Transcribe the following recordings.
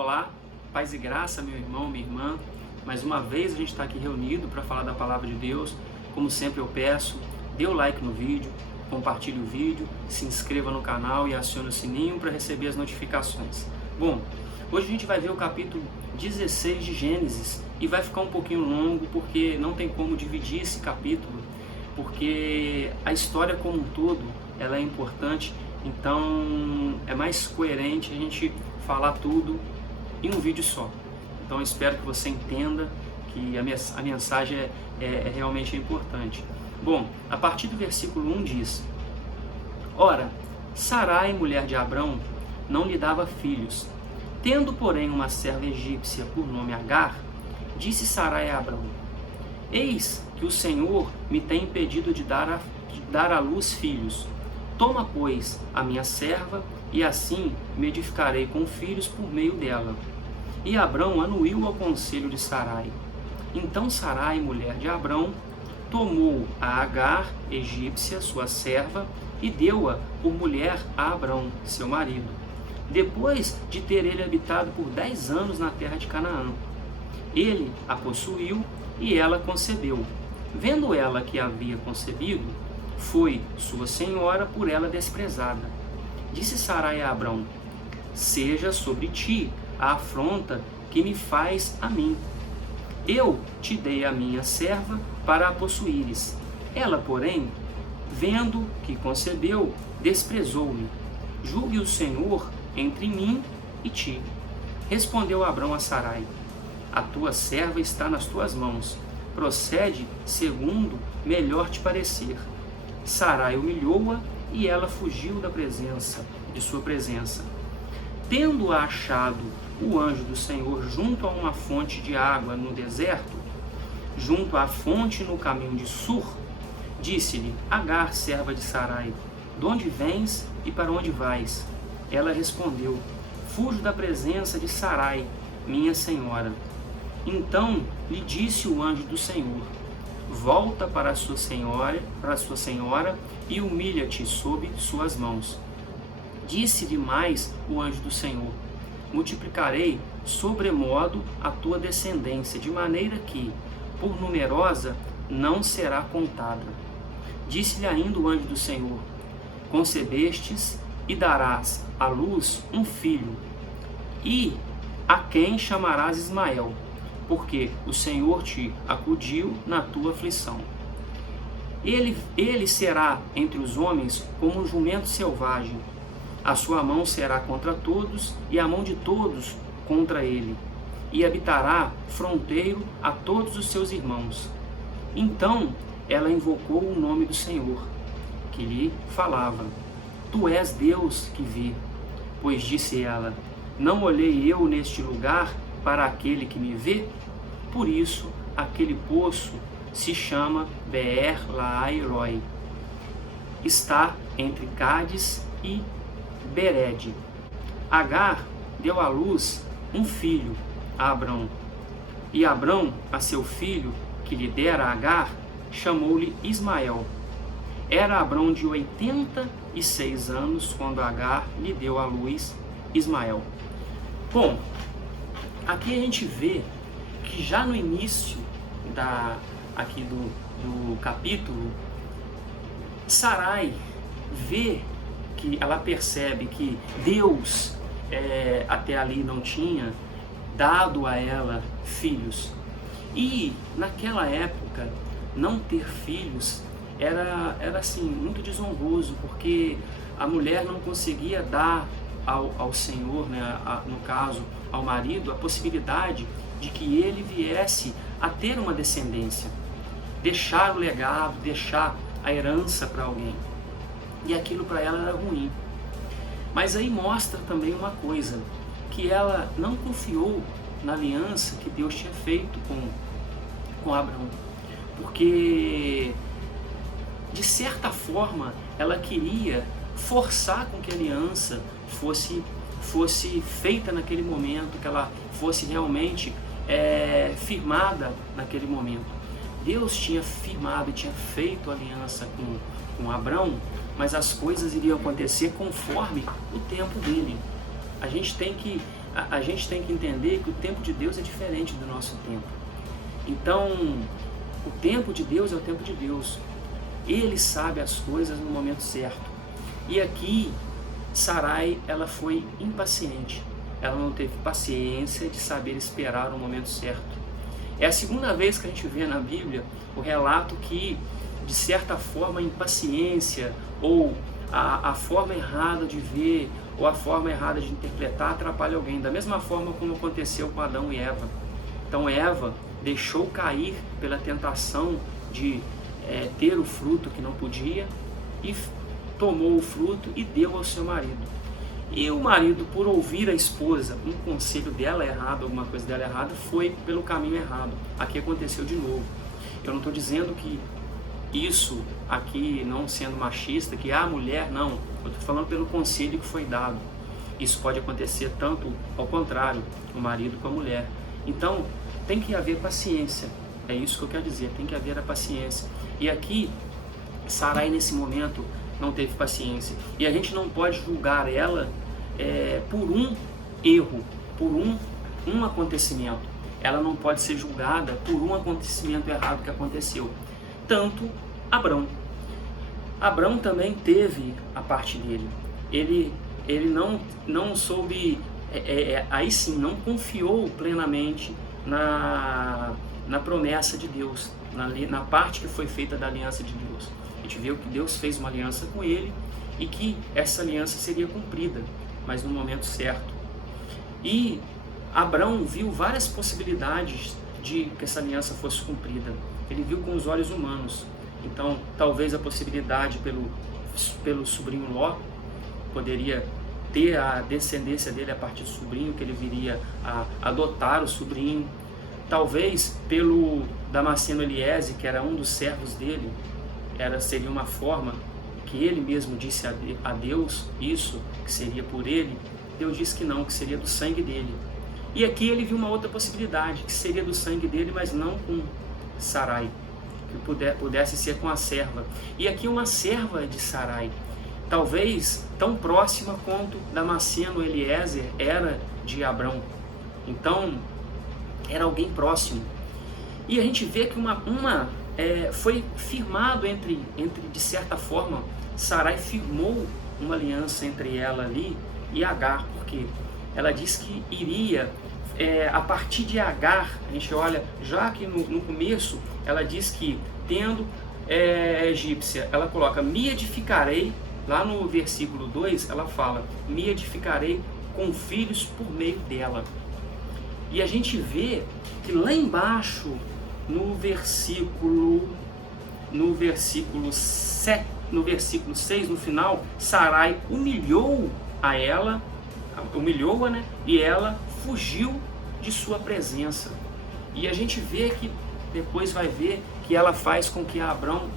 Olá, paz e graça, meu irmão, minha irmã. Mais uma vez a gente está aqui reunido para falar da Palavra de Deus. Como sempre eu peço, dê o like no vídeo, compartilhe o vídeo, se inscreva no canal e acione o sininho para receber as notificações. Bom, hoje a gente vai ver o capítulo 16 de Gênesis e vai ficar um pouquinho longo porque não tem como dividir esse capítulo, porque a história como um todo ela é importante, então é mais coerente a gente falar tudo em um vídeo só. Então eu espero que você entenda que a mensagem é realmente importante. Bom, a partir do versículo 1 diz: Ora, Sarai, mulher de Abrão, não lhe dava filhos. Tendo, porém, uma serva egípcia por nome Agar, disse Sarai a Abrão: Eis que o Senhor me tem impedido de dar à luz filhos. Toma, pois, a minha serva, e assim me edificarei com filhos por meio dela. E Abrão anuiu ao conselho de Sarai. Então Sarai, mulher de Abrão, tomou a Agar, egípcia, sua serva, e deu-a por mulher a Abrão, seu marido, depois de ter ele habitado por 10 anos na terra de Canaã. Ele a possuiu e ela concebeu. Vendo ela que havia concebido, foi sua senhora por ela desprezada. Disse Sarai a Abrão: Seja sobre ti a afronta que me faz a mim. Eu te dei a minha serva para a possuíres. Ela, porém, vendo que concebeu, desprezou-me. Julgue o Senhor entre mim e ti. Respondeu Abrão a Sarai: A tua serva está nas tuas mãos. Procede segundo melhor te parecer. Sarai humilhou-a e ela fugiu de sua presença. Tendo-a achado o anjo do Senhor junto a uma fonte de água no deserto, junto à fonte no caminho de Sur, disse-lhe: Agar, serva de Sarai, de onde vens e para onde vais? Ela respondeu: Fujo da presença de Sarai, minha senhora. Então lhe disse o anjo do Senhor: Volta para a sua senhora e humilha-te sob suas mãos. Disse-lhe mais o anjo do Senhor: Multiplicarei sobremodo a tua descendência, de maneira que, por numerosa, não será contada. Disse-lhe ainda o anjo do Senhor: Concebestes e darás à luz um filho, e a quem chamarás Ismael, porque o Senhor te acudiu na tua aflição. Ele será entre os homens como um jumento selvagem. A sua mão será contra todos, e a mão de todos contra ele. E habitará fronteiro a todos os seus irmãos. Então ela invocou o nome do Senhor, que lhe falava: Tu és Deus que vê. Pois disse ela: Não olhei eu neste lugar para aquele que me vê? Por isso, aquele poço se chama Beer-Lahai-Roi. Está entre Cádiz e Bered. Agar deu à luz um filho a Abrão. E Abrão, a seu filho, que lhe dera Agar, chamou-lhe Ismael. Era Abrão de 86 anos quando Agar lhe deu à luz Ismael. Bom, aqui a gente vê que já no início aqui do capítulo, Sarai vê que ela percebe que Deus até ali não tinha dado a ela filhos. E naquela época, não ter filhos era assim, muito desonroso, porque a mulher não conseguia dar ao Senhor, né, no caso, ao marido, a possibilidade de que ele viesse a ter uma descendência, deixar o legado, deixar a herança para alguém. E aquilo para ela era ruim. Mas aí mostra também uma coisa, que ela não confiou na aliança que Deus tinha feito com Abrão, porque de certa forma ela queria forçar com que a aliança fosse feita naquele momento, que ela fosse realmente firmada naquele momento. Deus tinha firmado e tinha feito aliança com Abrão, mas as coisas iriam acontecer conforme o tempo dele. A gente tem que a gente tem que entender que o tempo de Deus é diferente do nosso tempo. Então, o tempo de Deus é o tempo de Deus. Ele sabe as coisas no momento certo. E aqui, Sarai, ela foi impaciente. Ela não teve paciência de saber esperar o momento certo. É a segunda vez que a gente vê na Bíblia o relato que, de certa forma, a impaciência ou a forma errada de ver ou a forma errada de interpretar atrapalha alguém. Da mesma forma como aconteceu com Adão e Eva. Então Eva deixou cair pela tentação de ter o fruto que não podia e tomou o fruto e deu ao seu marido. E o marido, por ouvir a esposa, um conselho dela errado, alguma coisa dela errada, foi pelo caminho errado. Aqui aconteceu de novo. Eu não estou dizendo que isso aqui, não sendo machista, que a mulher, não. Eu estou falando pelo conselho que foi dado. Isso pode acontecer tanto ao contrário, o marido com a mulher. Então, tem que haver paciência. É isso que eu quero dizer, tem que haver a paciência. E aqui, Sarai nesse momento não teve paciência. E a gente não pode julgar ela por um erro, por um acontecimento. Ela não pode ser julgada por um acontecimento errado que aconteceu. Tanto Abrão. Abrão também teve a parte dele. Ele não soube, aí sim, não confiou plenamente na promessa de Deus, na parte que foi feita da aliança de Deus. A gente viu que Deus fez uma aliança com ele e que essa aliança seria cumprida, mas no momento certo. E Abrão viu várias possibilidades de que essa aliança fosse cumprida. Ele viu com os olhos humanos. Então, talvez a possibilidade pelo sobrinho Ló, poderia ter a descendência dele a partir do sobrinho, que ele viria a adotar o sobrinho. Talvez pelo Damasceno Eliezer, que era um dos servos dele, seria uma forma que ele mesmo disse a Deus, isso, que seria por ele. Deus disse que não, que seria do sangue dele. E aqui ele viu uma outra possibilidade, que seria do sangue dele, mas não com Sarai, que pudesse ser com a serva. E aqui uma serva de Sarai, talvez tão próxima quanto Damasceno Eliezer era de Abrão. Então, era alguém próximo. E a gente vê que foi firmado de certa forma, Sarai firmou uma aliança entre ela ali e Agar, porque ela diz que iria, a partir de Agar, a gente olha, já que no começo, ela diz que, tendo egípcia, ela coloca, me edificarei, lá no versículo 2, ela fala, me edificarei com filhos por meio dela. E a gente vê que lá embaixo, no versículo 6, no final, Sarai humilhou-a, né? E ela fugiu de sua presença. E a gente vê que, depois vai ver, que ela faz com que Abrão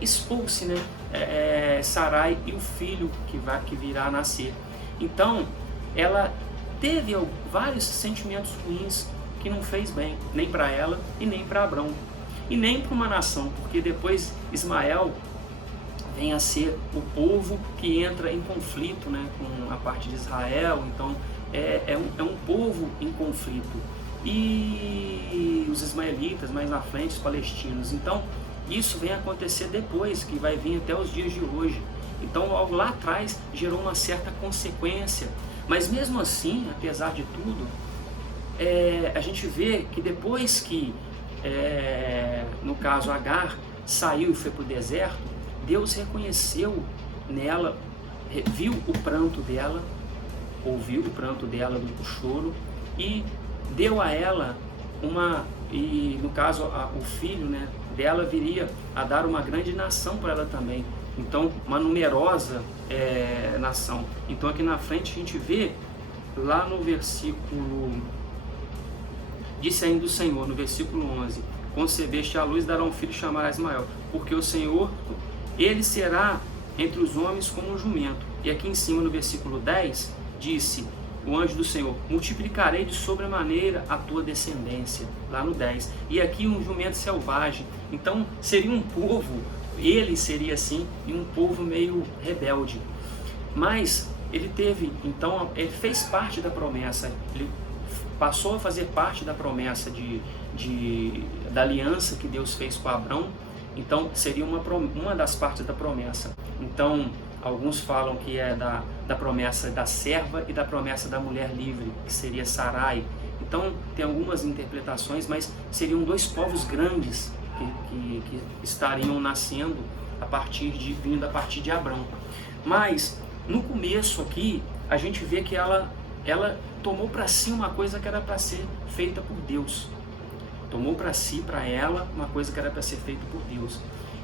expulse, né? Sarai e o filho que virá a nascer. Então, ela teve vários sentimentos ruins que não fez bem, nem para ela e nem para Abrão, e nem para uma nação, porque depois Ismael vem a ser o povo que entra em conflito, né, com a parte de Israel. Então é um povo em conflito, e os ismaelitas mais na frente, os palestinos. Então isso vem acontecer depois, que vai vir até os dias de hoje. Então algo lá atrás gerou uma certa consequência, mas mesmo assim, apesar de tudo, a gente vê que depois que, no caso Agar, saiu e foi para o deserto, Deus reconheceu nela, viu o pranto dela, ouviu o pranto dela, o choro, e deu a ela e no caso o filho, né, dela viria a dar uma grande nação para ela também. Então, uma numerosa nação. Então aqui na frente a gente vê, lá no versículo, disse ainda o Senhor, no versículo 11, concebeste a luz, dará um filho, chamará Ismael, porque o Senhor, ele será entre os homens como um jumento. E aqui em cima no versículo 10, disse o anjo do Senhor, multiplicarei de sobremaneira a tua descendência, lá no 10. E aqui um jumento selvagem. Então seria um povo, ele seria assim, e um povo meio rebelde. Mas ele teve, então, ele fez parte da promessa, ele passou a fazer parte da promessa da aliança que Deus fez com Abrão. Então seria uma das partes da promessa. Então alguns falam que é da promessa da serva e da promessa da mulher livre, que seria Sarai. Então tem algumas interpretações, mas seriam dois povos grandes que estariam nascendo vindo a partir de Abrão. Mas no começo aqui a gente vê que ela tomou para si uma coisa que era para ser feita por Deus. Tomou para si, para ela, uma coisa que era para ser feita por Deus.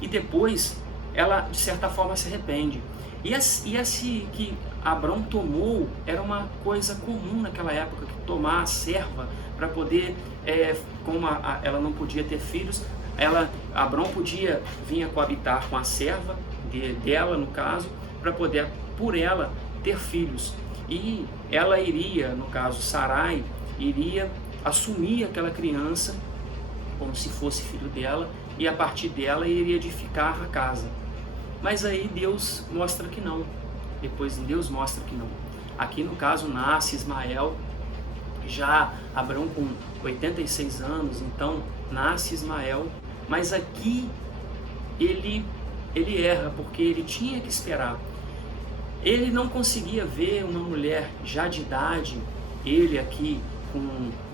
E depois, ela, de certa forma, se arrepende. E esse que Abrão tomou era uma coisa comum naquela época, que tomar a serva para poder, como ela não podia ter filhos, Abrão podia vir a coabitar com a serva dela, no caso, para poder, por ela, ter filhos. E ela iria, no caso Sarai, iria assumir aquela criança como se fosse filho dela, e a partir dela iria edificar a casa. Mas aí Deus mostra que não. Depois Deus mostra que não. Aqui no caso nasce Ismael, já Abrão com 86 anos, então nasce Ismael, mas aqui ele erra, porque ele tinha que esperar. Ele não conseguia ver uma mulher já de idade, ele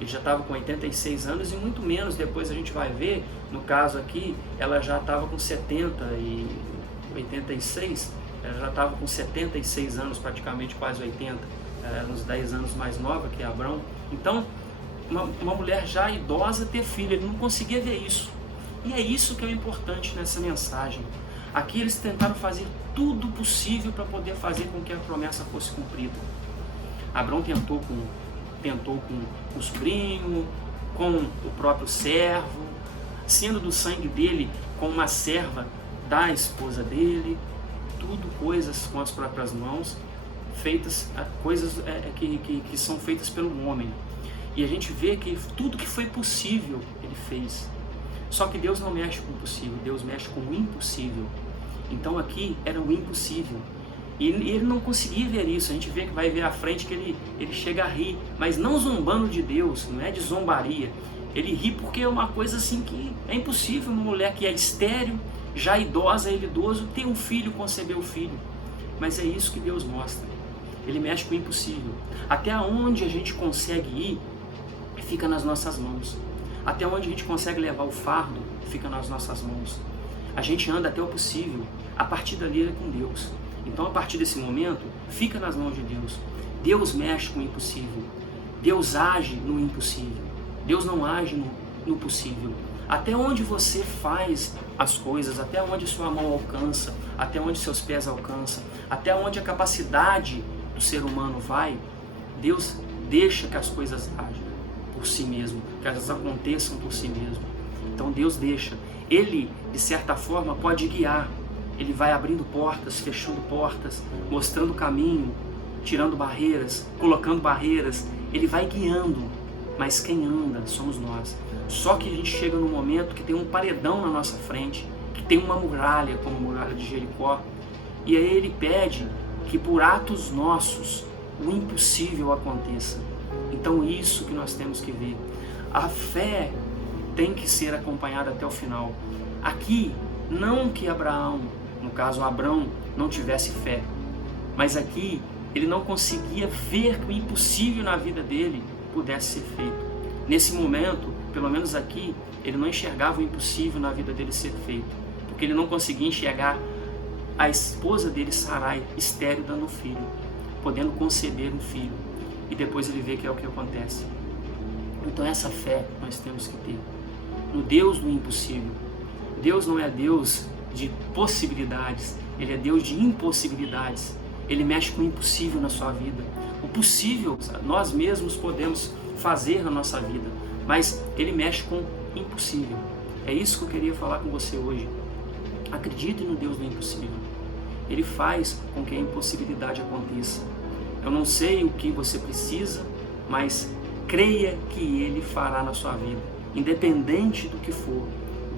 já estava com 86 anos, e muito menos, depois a gente vai ver, no caso aqui, ela já estava com 86, ela já estava com 76 anos, praticamente quase 80, uns 10 anos mais nova que Abrão. Então, uma mulher já idosa ter filho, ele não conseguia ver isso. E é isso que é importante nessa mensagem. Aqui eles tentaram fazer tudo possível para poder fazer com que a promessa fosse cumprida. Abrão tentou com o sobrinho, com o próprio servo, sendo do sangue dele, com uma serva da esposa dele, tudo coisas com as próprias mãos, coisas que são feitas pelo homem. E a gente vê que tudo que foi possível ele fez. Só que Deus não mexe com o possível, Deus mexe com o impossível. Então aqui era o impossível. E ele não conseguia ver isso. A gente vê que vai ver à frente que ele chega a rir, mas não zombando de Deus, não é de zombaria. Ele ri porque é uma coisa assim que é impossível uma mulher que é estéril, já idosa, ele idoso, ter um filho, conceber o filho. Mas é isso que Deus mostra. Ele mexe com o impossível. Até onde a gente consegue ir, fica nas nossas mãos. Até onde a gente consegue levar o fardo, fica nas nossas mãos. A gente anda até o possível. A partir dali é com Deus. Então, a partir desse momento, fica nas mãos de Deus. Deus mexe com o impossível. Deus age no impossível. Deus não age no possível. Até onde você faz as coisas, até onde sua mão alcança, até onde seus pés alcançam, até onde a capacidade do ser humano vai, Deus deixa que as coisas ajam por si mesmo, que elas aconteçam por si mesmo. Então Deus deixa. Ele, de certa forma, pode guiar. Ele vai abrindo portas, fechando portas, mostrando caminho, tirando barreiras, colocando barreiras. Ele vai guiando, mas quem anda somos nós. Só que a gente chega num momento que tem um paredão na nossa frente, que tem uma muralha, como a muralha de Jericó, e aí ele pede que por atos nossos o impossível aconteça. Então isso que nós temos que ver. A fé tem que ser acompanhada até o final. Aqui, não que Abraão, no caso Abrão, não tivesse fé, mas aqui ele não conseguia ver que o impossível na vida dele pudesse ser feito. Nesse momento, pelo menos aqui, ele não enxergava o impossível na vida dele ser feito, porque ele não conseguia enxergar a esposa dele, Sarai, estéril, dando um filho, podendo conceber um filho, e depois ele vê que é o que acontece. Então essa fé nós temos que ter no Deus do impossível. Deus não é Deus de possibilidades, Ele é Deus de impossibilidades. Ele mexe com o impossível na sua vida. O possível nós mesmos podemos fazer na nossa vida, mas Ele mexe com o impossível. É isso que eu queria falar com você hoje. Acredite no Deus do impossível. Ele faz com que a impossibilidade aconteça. Eu não sei o que você precisa, mas creia que Ele fará na sua vida. Independente do que for,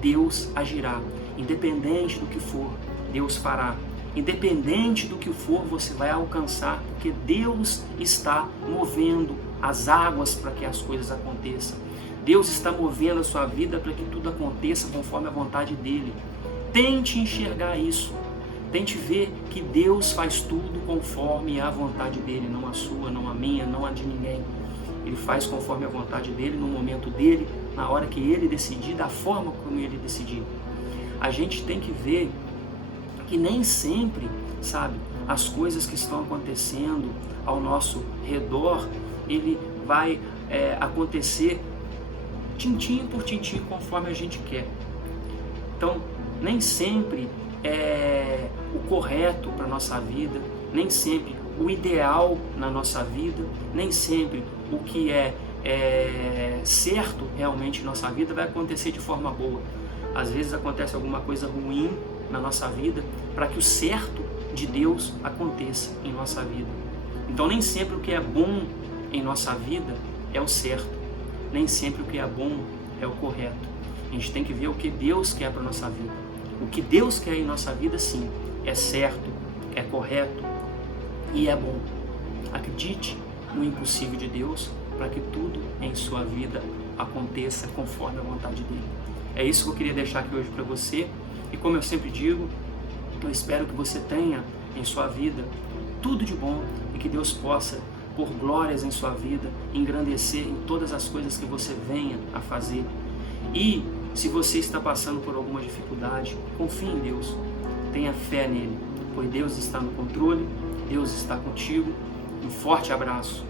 Deus agirá. Independente do que for, Deus fará. Independente do que for, você vai alcançar, porque Deus está movendo as águas para que as coisas aconteçam. Deus está movendo a sua vida para que tudo aconteça conforme a vontade dEle. Tente enxergar isso. Tente ver que Deus faz tudo conforme a vontade dEle, não a sua, não a minha, não a de ninguém. Ele faz conforme a vontade dEle, no momento dEle, na hora que Ele decidir, da forma como Ele decidir. A gente tem que ver que nem sempre, sabe, as coisas que estão acontecendo ao nosso redor, ele vai acontecer tintim por tintim conforme a gente quer. Então, nem sempre é o correto para a nossa vida, nem sempre o ideal na nossa vida, nem sempre o que é certo realmente em nossa vida vai acontecer de forma boa. Às vezes acontece alguma coisa ruim na nossa vida para que o certo de Deus aconteça em nossa vida. Então nem sempre o que é bom em nossa vida é o certo, nem sempre o que é bom é o correto. A gente tem que ver o que Deus quer para a nossa vida. O que Deus quer em nossa vida, sim, é certo, é correto e é bom. Acredite no impossível de Deus para que tudo em sua vida aconteça conforme a vontade dEle. É isso que eu queria deixar aqui hoje para você. E como eu sempre digo, eu espero que você tenha em sua vida tudo de bom e que Deus possa pôr glórias em sua vida, engrandecer em todas as coisas que você venha a fazer. E se você está passando por alguma dificuldade, confie em Deus, tenha fé nele, pois Deus está no controle, Deus está contigo. Um forte abraço.